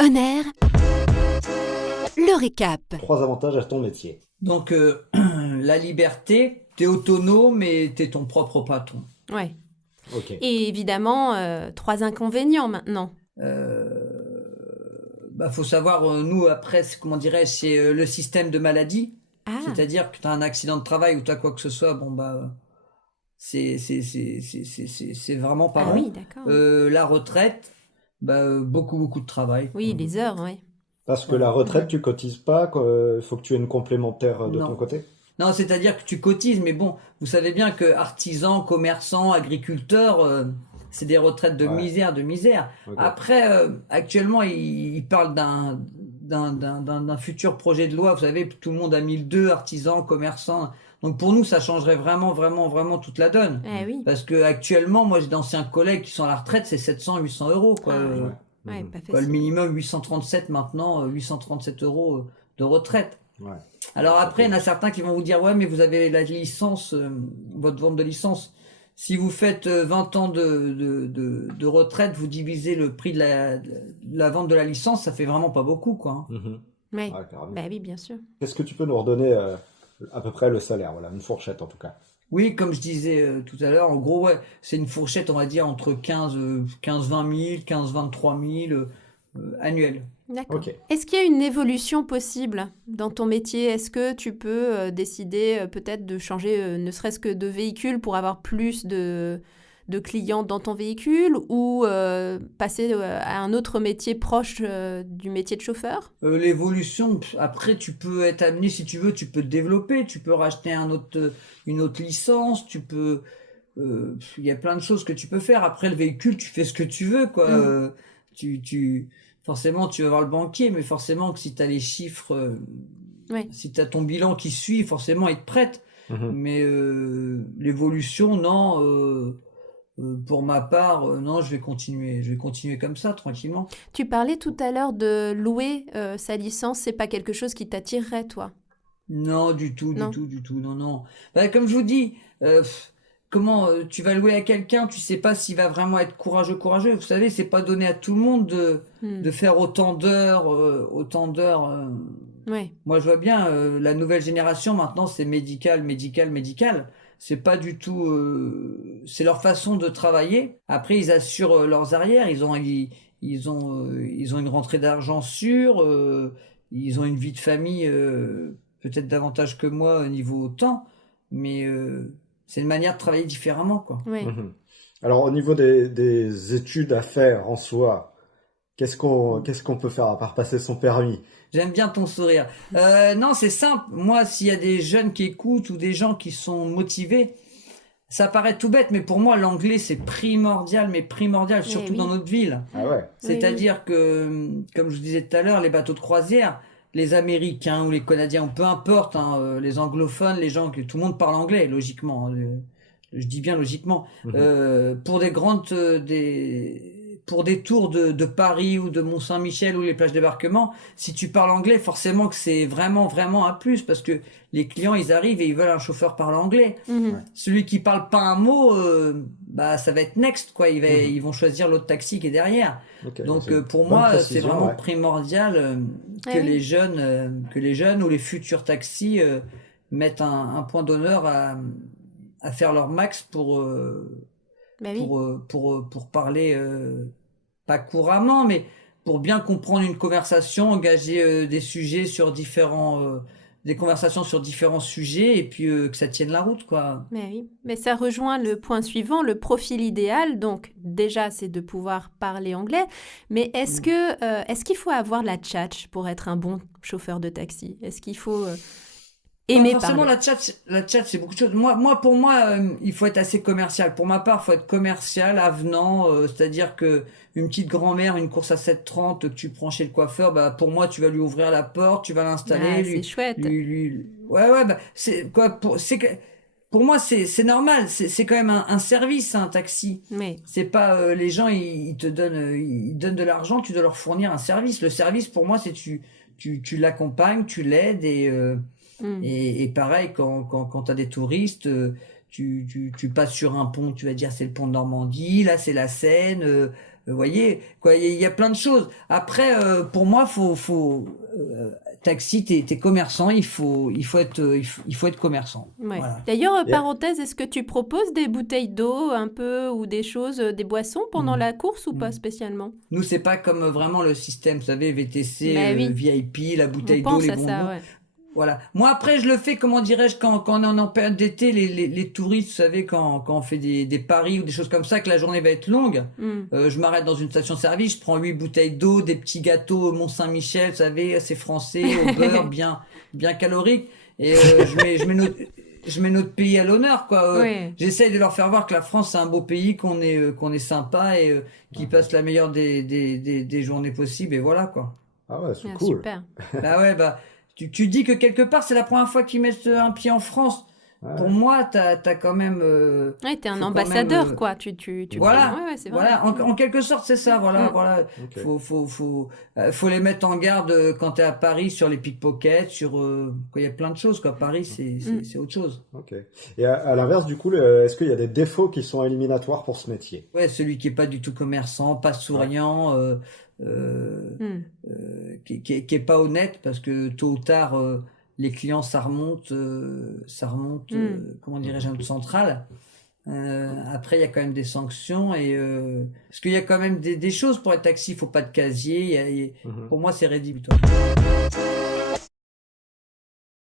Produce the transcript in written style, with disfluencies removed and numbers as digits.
Honor, le récap. 3 avantages à ton métier. Donc, la liberté, t'es autonome et t'es ton propre patron. Ouais. Ok. Et évidemment, 3 inconvénients maintenant. Faut savoir, nous, après, comment dirais-je, c'est le système de maladie. Ah, C'est-à-dire que t'as un accident de travail ou t'as quoi que ce soit, c'est vraiment pas ah bon. oui, d'accord. La retraite, beaucoup de travail. Oui, les heures, ouais. Parce que la retraite, tu cotises pas, il faut que tu aies une complémentaire de ton Non. côté. Non, c'est-à-dire que tu cotises, mais bon, vous savez bien que artisans, commerçants, agriculteurs, c'est des retraites de Ouais. misère, de misère. Ok. Après, actuellement, ils parlent d'un futur projet de loi. Vous savez, tout le monde a mis le 2, artisans, commerçants. Donc pour nous, ça changerait vraiment toute la donne. Ah oui. Parce que actuellement, moi, j'ai d'anciens collègues qui sont à la retraite, c'est 700, 800 euros, quoi. Ah ouais. Ouais. Ouais, Mhm. pas Quoi, le facile. minimum 837 maintenant, 837 euros de retraite. Ouais. Alors Ça après, il y en fait- a certains qui vont vous dire, ouais, mais vous avez la licence, votre vente de licence. Si vous faites 20 ans de retraite, vous divisez le prix de la vente de la licence, ça fait vraiment pas beaucoup, quoi. Hein. Mhm. Ouais. Ouais, carrément. Bah oui, bien sûr. Qu'est-ce que tu peux nous redonner à peu près le salaire, voilà, une fourchette en tout cas. Oui, comme je disais tout à l'heure, en gros, ouais, c'est une fourchette, on va dire, entre 15-20 000, 15-23 000 annuels. D'accord. Ok. Est-ce qu'il y a une évolution possible dans ton métier? Est-ce que tu peux décider peut-être de changer ne serait-ce que de véhicule pour avoir plus de clients dans ton véhicule ou passer à un autre métier proche du métier de chauffeur? L'évolution, après, tu peux être amené, si tu veux, tu peux te développer, tu peux racheter une autre licence, il y a plein de choses que tu peux faire. Après, le véhicule, tu fais ce que tu veux, quoi. Forcément, tu vas voir le banquier, mais forcément que si tu as les chiffres, Ouais. si tu as ton bilan qui suit, forcément, il te prête. Mhm. Mais l'évolution, non. Pour ma part, non, je vais continuer comme ça, tranquillement. Tu parlais tout à l'heure de louer sa licence, c'est pas quelque chose qui t'attirerait, toi? Non, du tout, Non. non, non. Comme je vous dis, comment tu vas louer à quelqu'un, tu sais pas s'il va vraiment être courageux. Vous savez, c'est pas donné à tout le monde de faire autant d'heures, Ouais. Moi, je vois bien, la nouvelle génération maintenant, c'est médical. C'est pas du tout, c'est leur façon de travailler. Après, ils assurent leurs arrières. Ils ont une rentrée d'argent sûre. Ils ont une vie de famille peut-être davantage que moi au niveau temps, mais c'est une manière de travailler différemment, quoi. Ouais. Mhm. Alors au niveau des études à faire en soi, qu'est-ce qu'on peut faire à part passer son permis? J'aime bien ton sourire. Non, c'est simple. Moi, s'il y a des jeunes qui écoutent ou des gens qui sont motivés, ça paraît tout bête, mais pour moi, l'anglais, c'est primordial, surtout oui. dans notre ville. Ah ouais. C'est-à-dire que, comme je vous disais tout à l'heure, les bateaux de croisière, les Américains ou les Canadiens, ou peu importe, hein, les anglophones, les gens, que tout le monde parle anglais, logiquement. Hein, je dis bien logiquement. Mhm. Pour des tours de Paris ou de Mont-Saint-Michel ou les plages de débarquement, si tu parles anglais, forcément que c'est vraiment un plus, parce que les clients, ils arrivent et ils veulent un chauffeur parle anglais. Mhm. Ouais. Celui qui parle pas un mot, ça va être next, quoi. Mhm. Ils vont choisir l'autre taxi qui est derrière. Ok, Donc c'est une pour bonne moi, c'est précision, vraiment ouais. primordial Ah oui. que les jeunes ou les futurs taxis mettent un point d'honneur à faire leur max Bah oui. pour parler pas couramment, mais pour bien comprendre une conversation, engager des conversations sur différents sujets et puis que ça tienne la route, quoi. Mais oui, mais ça rejoint le point suivant, le profil idéal. Donc déjà, c'est de pouvoir parler anglais. Mais est-ce qu'il faut avoir la tchatche pour être un bon chauffeur de taxi? Est-ce qu'il faut Pas aimer forcément parler? la chat, c'est beaucoup de choses. Pour moi, il faut être assez commercial. Pour ma part, il faut être commercial, avenant, c'est-à-dire que une petite grand-mère, une course à 7,30 que tu prends chez le coiffeur, pour moi, tu vas lui ouvrir la porte, tu vas l'installer, Ah, c'est chouette. ouais, c'est quoi, pour moi, c'est normal. C'est quand même un service, un taxi. Mais C'est pas, les gens, ils donnent de l'argent, tu dois leur fournir un service. Le service, pour moi, c'est tu l'accompagnes, tu l'aides et pareil, quand tu as des touristes, tu passes sur un pont, tu vas dire c'est le pont de Normandie, là c'est la Seine, Vous voyez, quoi, il y a plein de choses. Après, pour moi, taxi, t'es commerçant, il faut être commerçant. Ouais. Voilà. D'ailleurs, Yeah. parenthèse, est-ce que tu proposes des bouteilles d'eau un peu ou des choses, des boissons pendant Mm. la course ou pas Mm. spécialement? Nous, c'est pas comme vraiment le système, vous savez, VTC, Bah oui, VIP, la on bouteille d'eau, pense les à ça, bonbons. ouais. Voilà. Moi, après, je le fais, comment dirais-je, quand on est en période d'été, les touristes, vous savez, quand on fait des paris ou des choses comme ça, que la journée va être longue, Mm. je m'arrête dans une station-service, je prends 8 bouteilles d'eau, des petits gâteaux Mont-Saint-Michel, vous savez, assez français, au beurre, bien calorique, et je mets notre pays à l'honneur, quoi. Ouais. J'essaye de leur faire voir que la France, c'est un beau pays, qu'on est sympa et qu'ils passent la meilleure des journées possibles, et voilà, quoi. Ah ouais, c'est Ah, cool. super. Bah ouais, bah, tu dis que quelque part, c'est la première fois qu'ils mettent un pied en France. Pour Ouais. moi, t'as quand même, Ouais, t'es un faut quand ambassadeur, même, quoi. Tu voilà, présentes. Ouais, c'est vrai. voilà, en quelque sorte, c'est ça, voilà, Mm. voilà. Ok. Faut les mettre en garde quand t'es à Paris sur les pickpockets, il y a plein de choses, quoi. Paris, Mm. c'est autre chose. Ok. Et à l'inverse, du coup, est-ce qu'il y a des défauts qui sont éliminatoires pour ce métier? Ouais, celui qui est pas du tout commerçant, pas souriant, Mm. qui est pas honnête, parce que tôt ou tard, les clients, ça remonte, Mm. comment dirais-je, à notre centrale. Après, il y a quand même des sanctions parce qu'il y a quand même des choses pour être taxi, il faut pas de casier. Mhm. Pour moi, c'est rédhibitoire.